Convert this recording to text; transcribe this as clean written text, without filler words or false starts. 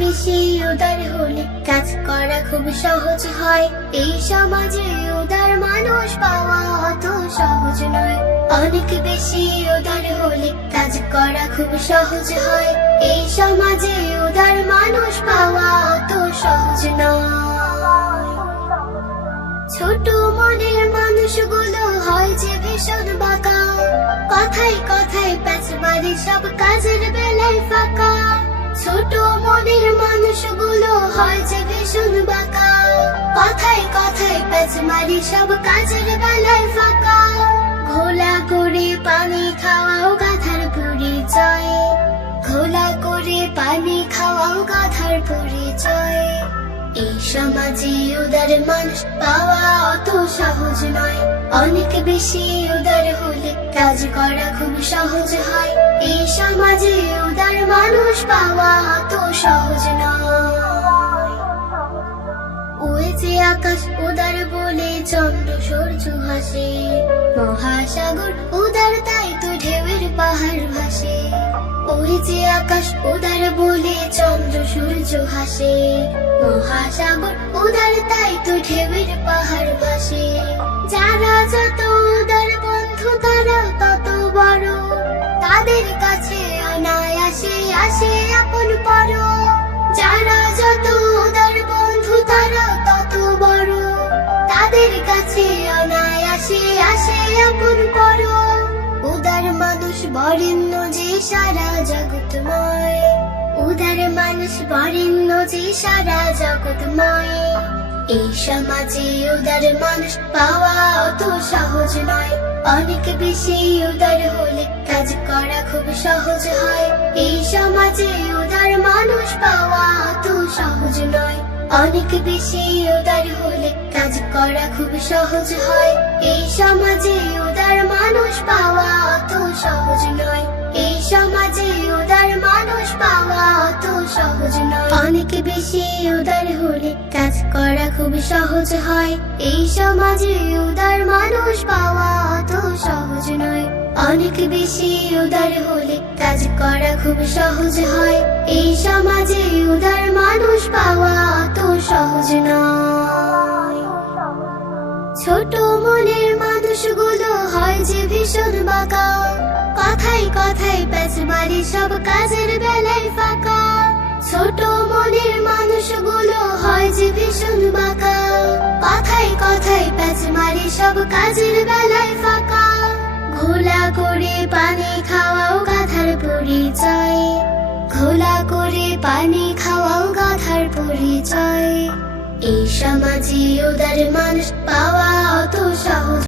বেশি উদার হলে কাজ করা খুব সহজ হয়। এই সমাজে উদার মানুষ পাওয়া অত সহজ নয়। অনেক বেশি উদার হলে কাজ করা খুব সহজ হয়। এই সমাজে উদার মানুষ পাওয়া অত সহজ নয়। ছোট মনের মানুষগুলো হয় যে ভীষণ বাঁকা, কথায় কথায় প্যাচ মারে সব কাজের বেলায় ফাঁকা। ছোট মনের মানুষগুলো হয় যে ভীষণ বাঁকা, কথায় কথায় প্যাচ মারে সব কাজের বেলায় ফাঁকা। ঘোলা করে পানি খাওয়াও গাধার পরিচয়, ঘোলা করে পানি খাওয়াও গাধার পরিচয়। এই সমাজে উদার মানুষ পাওয়া অত সহজ নয়। অনেক বেশি উদার হলে কাজ করা খুব সহজ হয়। এই সমাজে উদার মানুষ পাওয়া অত সহজ নয়। ওই যে আকাশ উদার বলে চন্দ্র সূর্য হাসে, মহাসাগর উদার তাই তো ঢেউয়ের পাহাড় ভাসে। ওই যে আকাশ উদার বলে চন্দ্র সূর্য হাসে, মহাসাগর উদার তাই তো ঢেউয়ের পাহাড় ভাসে। যারা যত উদার বন্ধু তারা তত বড়, তাদের কাছে অনায়াসে আসে আপন পর। যারা যত উদার বন্ধু তারা তত বড়, তাদের কাছে অনায়াসে আসে আপন পর। উদার মানুষ বরেণ্য যে সারা জগৎময়, উদার মানুষ বরেণ্য যে সারা জগৎময়। এই সমাজে উদার মানুষ পাওয়া অত সহজ নয়। অনেক বেশি উদার হলে কাজ করা খুব সহজ হয়। এই সমাজে উদার মানুষ পাওয়া অত সহজ নয়। অনেক বেশি উদার হলে কাজ করা খুব সহজ হয়। এই সমাজে উদার মানুষ পাওয়া অত সহজ নয়। এই সমাজে উদার মানুষ পাওয়া অত সহজ নয়। অনেক বেশি উদার হলে কাজ করা খুব সহজ হয়। এই সমাজে উদার মানুষ পাওয়া অত সহজ নয়। অনেক বেশি উদার হলে কাজ করা খুব সহজ হয়। এই সমাজে উদার মানুষ পাওয়া অত সহজ নয়। ছোট মনের মানুষগুলো হয় যে ভীষণ বাঁকা, কথায় কথায় প্যাচ মারে সব কাজের বেলায় ফাঁকা। ছোট মনের মানুষগুলো হয় যে ভীষণ বাঁকা, কথায় কথায় প্যাচ মারে সব কাজের বেলায় ফাঁকা। ঘোলা করে পানি খাওয়াও গাধার পরিচয়, ঘোলা করে পানি খাওয়াও গাধার পরিচয়। এই সমাজে উদার মানুষ পাওয়া অত সহজ